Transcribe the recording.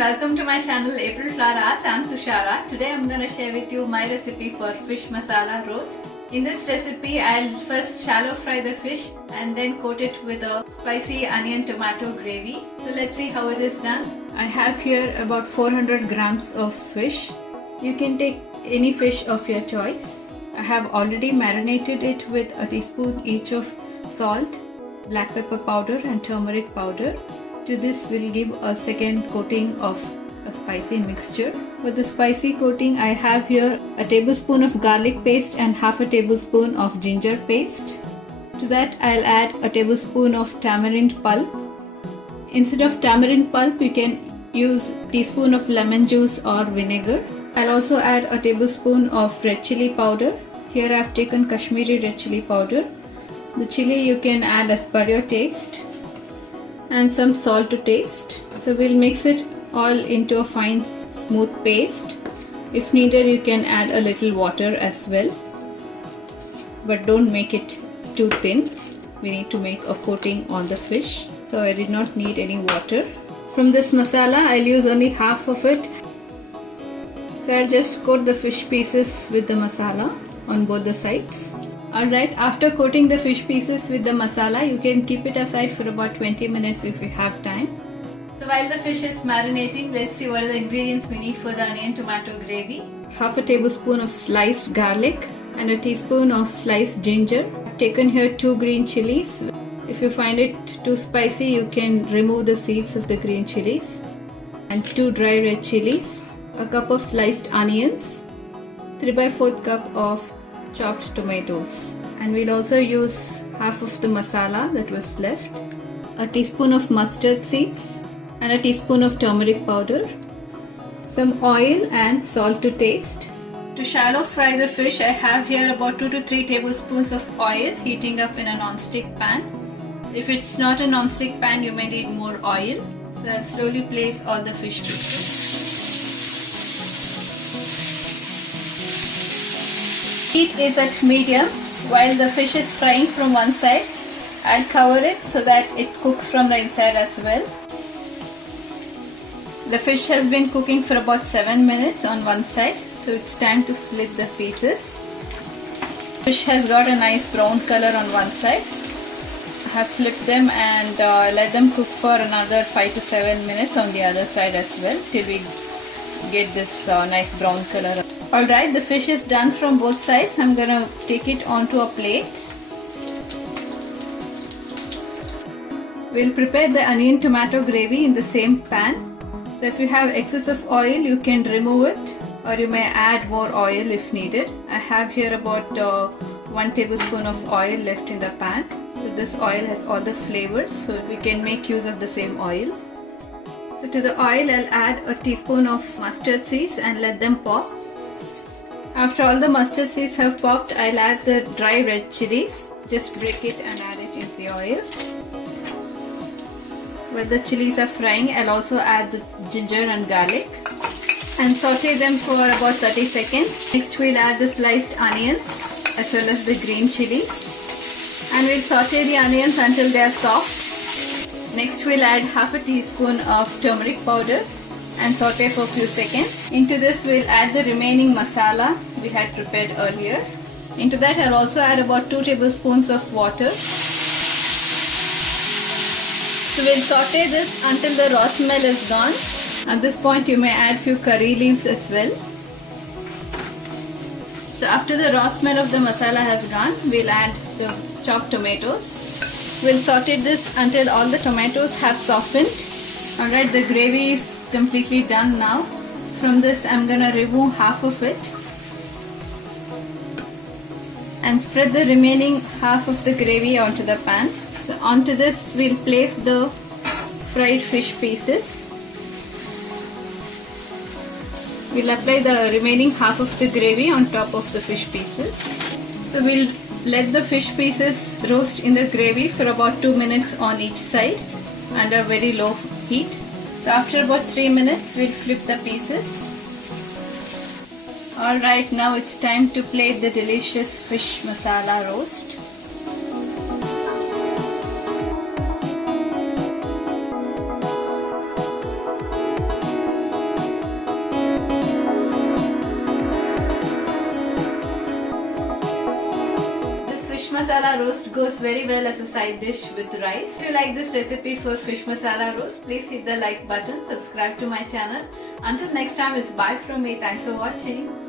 welcome to my channel April Flower Arts. I'm Tushara. Today I'm gonna share with you my recipe for fish masala roast. In this recipe I'll first shallow fry the fish and then coat it with a spicy onion tomato gravy. So let's see how it is done. I have here about 400 grams of fish. You can take any fish of your choice. I have already marinated it with a teaspoon each of salt, black pepper powder and turmeric powder. To this we'll give a second coating of a spicy mixture. For the spicy coating I have here a tablespoon of garlic paste and half a tablespoon of ginger paste. To that I'll add a tablespoon of tamarind pulp. Instead of tamarind pulp you can use a teaspoon of lemon juice or vinegar. I'll also add a tablespoon of red chili powder. Here I've taken Kashmiri red chili powder. The chili you can add as per your taste. And some salt to taste. So we'll mix it all into a fine smooth paste. If needed you can add a little water as well, but don't make it too thin. We need to make a coating on the fish, so I did not need any water. From this masala I'll use only half of it, so I'll just coat the fish pieces with the masala on both the sides. Alright, after coating the fish pieces with the masala, you can keep it aside for about 20 minutes if you have time. So while the fish is marinating, let's see what are the ingredients we need for the onion tomato gravy. Half a tablespoon of sliced garlic and a teaspoon of sliced ginger. I've taken here 2 green chilies. If you find it too spicy, you can remove the seeds of the green chilies. And 2 dry red chilies. A cup of sliced onions. 3/4 cup of chopped tomatoes, and we'll also use half of the masala that was left, a teaspoon of mustard seeds and a teaspoon of turmeric powder, some oil and salt to taste. To shallow fry the fish I have here about 2 to 3 tablespoons of oil heating up in a non-stick pan. If it's not a non-stick pan you may need more oil. So I'll slowly place all the fish pieces. Heat is at medium. While the fish is frying from one side, I'll cover it so that it cooks from the inside as well. The fish has been cooking for about 7 minutes on one side, so it's time to flip the pieces. Fish has got a nice brown color on one side. I have flipped them and let them cook for another 5 to 7 minutes on the other side as well till we get this nice brown color. Alright, the fish is done from both sides. I'm gonna take it onto a plate. We'll prepare the onion tomato gravy in the same pan. So if you have excess of oil you can remove it, or you may add more oil if needed. I have here about 1 tablespoon of oil left in the pan. So this oil has all the flavors, so we can make use of the same oil. So to the oil I'll add a teaspoon of mustard seeds and let them pop. After all the mustard seeds have popped, I'll add the dry red chilies. Just break it and add it into the oil. While the chilies are frying, I'll also add the ginger and garlic and saute them for about 30 seconds. Next we'll add the sliced onions as well as the green chilies, and we'll saute the onions until they are soft. Next we'll add half a teaspoon of turmeric powder and saute for a few seconds. Into this we'll add the remaining masala we had prepared earlier. Into that I'll also add about 2 tablespoons of water. So we'll saute this until the raw smell is gone. At this point you may add few curry leaves as well. So after the raw smell of the masala has gone, we'll add the chopped tomatoes. We'll saute this until all the tomatoes have softened. Alright, the gravy is completely done now. From this I'm gonna remove half of it and spread the remaining half of the gravy onto the pan. So onto this we'll place the fried fish pieces. We'll apply the remaining half of the gravy on top of the fish pieces. So we'll let the fish pieces roast in the gravy for about 2 minutes on each side under very low heat. So after about 3 minutes we'll flip the pieces. Alright, now it's time to plate the delicious fish masala roast. masala roast goes very well as a side dish with rice. If you like this recipe for fish masala roast, please hit the like button, subscribe to my channel. Until next time, it's bye from me. Thanks for watching.